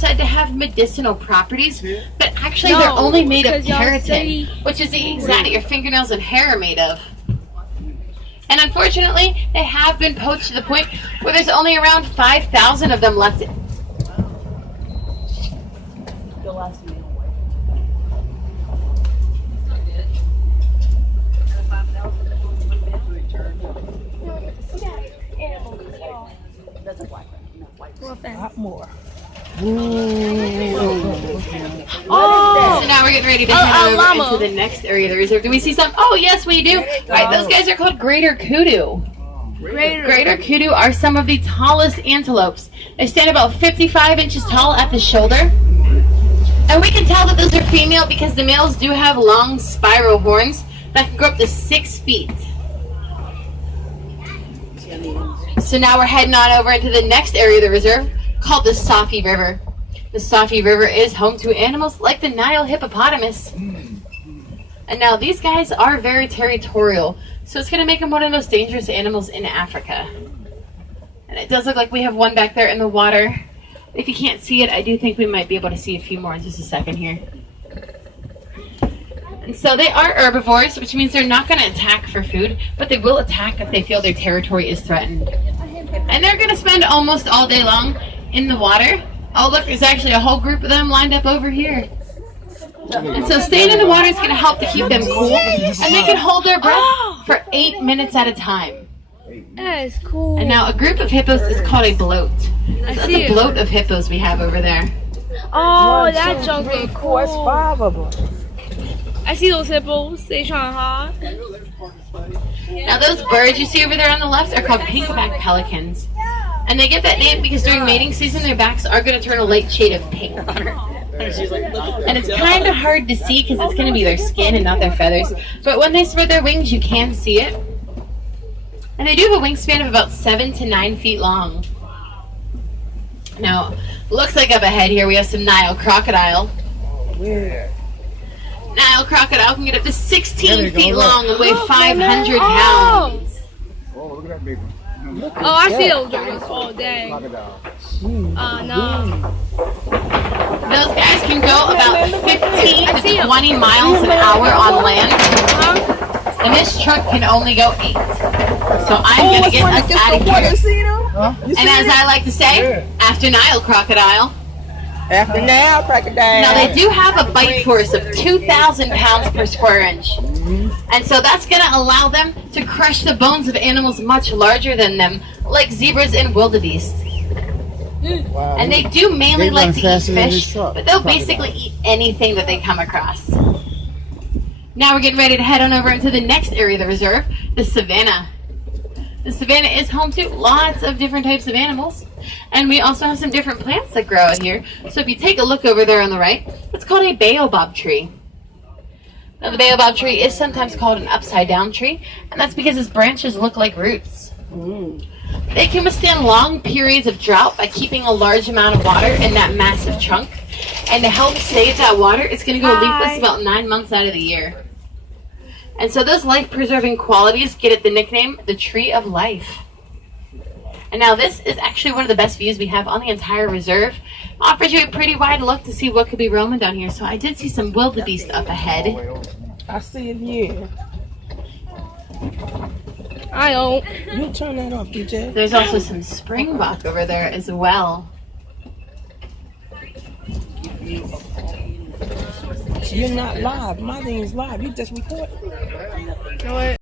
said to have medicinal properties, but actually they're only made of keratin, which is the exact your fingernails and hair are made of. And unfortunately, they have been poached to the point where there's only around 5,000 of them left. That's a black one. No, white. No offense. A lot more. Oh! So now we're getting ready to head over into the next area of the reserve. Do we see some? Oh, yes, we do. All right, those guys are called greater kudu. Greater kudu are some of the tallest antelopes. They stand about 55 inches tall at the shoulder. And we can tell that those are female because the males do have long spiral horns that can grow up to 6 feet. So now we're heading on over into the next area of the reserve called the Safi River. The Safi River is home to animals like the Nile hippopotamus. And now these guys are very territorial, so it's going to make them one of the most dangerous animals in Africa. And it does look like we have one back there in the water. If you can't see it, I do think we might be able to see a few more in just a second here. And so they are herbivores, which means they're not going to attack for food, but they will attack if they feel their territory is threatened. And they're going to spend almost all day long in the water. Oh, look, there's actually a whole group of them lined up over here. And so staying in the water is going to help to keep them cool, and they can hold their breath for 8 minutes at a time. That is cool. And now a group of hippos is called a bloat. That's a bloat of hippos we have over there. Oh, that junk is cool. It's 5 of them. I see those hippos. They trying hard. Now those birds you see over there on the left are called pinkback pelicans. And they get that name because during mating season their backs are going to turn a light shade of pink. And it's kind of hard to see because it's going to be their skin and not their feathers. But when they spread their wings you can see it. And they do have a wingspan of about 7 to 9 feet long. Now, looks like up ahead here we have some Nile crocodile. Nile crocodile can get up to 16 feet long and weigh 500 pounds. Oh, look at that big one. Oh, I see those jokers all day. Crocodile. No. Those guys can go about 15 to 20 miles an hour on land. And this truck can only go 8. So I'm going to get us out of here. And as I like to say, after Nile crocodile. After now, crocodile. Now they do have a bite force of 2,000 pounds per square inch. And so that's going to allow them to crush the bones of animals much larger than them, like zebras and wildebeest. Wow. And they do mainly They like run to eat faster than fish, this truck. but they'll basically eat anything that they come across. Now we're getting ready to head on over into the next area of the reserve, the savannah. The savannah is home to lots of different types of animals. And we also have some different plants that grow out here. So if you take a look over there on the right, it's called a baobab tree. Now the baobab tree is sometimes called an upside down tree, and that's because its branches look like roots. They can withstand long periods of drought by keeping a large amount of water in that massive trunk. And to help save that water, it's going to go leafless about 9 months out of the year. And so those life-preserving qualities get it the nickname, the Tree of Life. And now this is actually one of the best views we have on the entire reserve. Offers you a pretty wide look to see what could be roaming down here. So I did see some wildebeest up ahead. I see it here. I don't. You turn that off, DJ. There's also some springbok over there as well. You're not live. My thing is live. You just record. You know what?